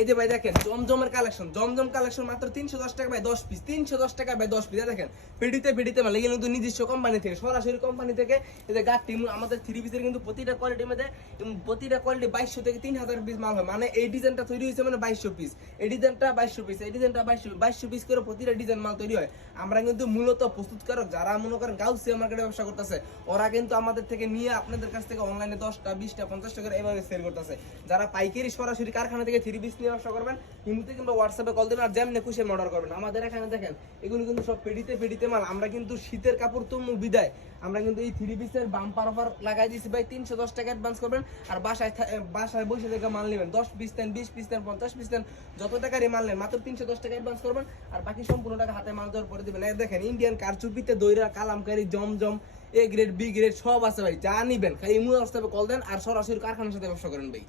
এই যে ভাই দেখেন জমজমের কালেকশন, জমজম কালেকশন মাত্র 310 টাকা ভাই 10 পিস, 310 টাকা ভাই 10 পিস। দেখেন পেডিতে মাল, এগুলো কিন্তু নিজস্ব কোম্পানি থেকে, সরাসরি কোম্পানি থেকে। এই যে গাছ টিম আমাদের 3 পিসের কিন্তু প্রতিটা কোয়ালিটির মধ্যে, প্রতিটা কোয়ালিটি 2200 থেকে 3000 পিস মাল হয়। মানে এই ডিজাইনটা তৈরি হয়েছে মানে 2200 পিস, এই ডিজাইনটা 2200 পিস, এই ডিজাইনটা 2200 পিস করে প্রতিটা ডিজাইন মাল তৈরি হয়। আমরা কিন্তু মূলত প্রস্তুতকারক, যারা মনে করেন গাউসিয়া মার্কেটে ব্যবসা করতেছে, ওরা কিন্তু আমাদের থেকে নিয়ে আপনাদের কাছ থেকে অনলাইনে 10টা 20টা 50টা করে এভাবে সেল করতেছে। যারা পাইকারি সরাসরি কারখানা থেকে 3 পিস নিয়ে ব্যবসা করবেন, হিন্দুতে কিংবা হোয়াটসঅ্যাপে কল দিন, আর যেমনি খুশি অর্ডার করবেন। আমাদের এখানে দেখেন এগুলো কিন্তু সব পেডিতে মাল। আমরা কিন্তু শীতের কাপড় তো বিদায়, আমরা কিন্তু এই 3 পিসের বাম্পার অফার লাগাই দিয়েছি ভাই। 310 টাকা অ্যাডভান্স করবেন, আর বাসায় বসে থেকে মাল নেবেন। 10 পিস নেন, 20 পিস নেন, 50 পিস নেন, যত টাকারই মাল নেন মাত্র 310 টাকা অ্যাডভান্স করবেন, আর বাকি সম্পূর্ণ টাকা হাতে মাল দেওয়ার পরে দিবেন। দেখেন ইন্ডিয়ান কারচুপিতে দইরা, কালামকারী, জমজম, A গ্রেড B গ্রেড সব আছে ভাই, যা নিবেন খালি ইমো হোয়াটসঅ্যাপে কল দেন আর সরাসরি কারখানার সাথে ব্যবসা করেন ভাই।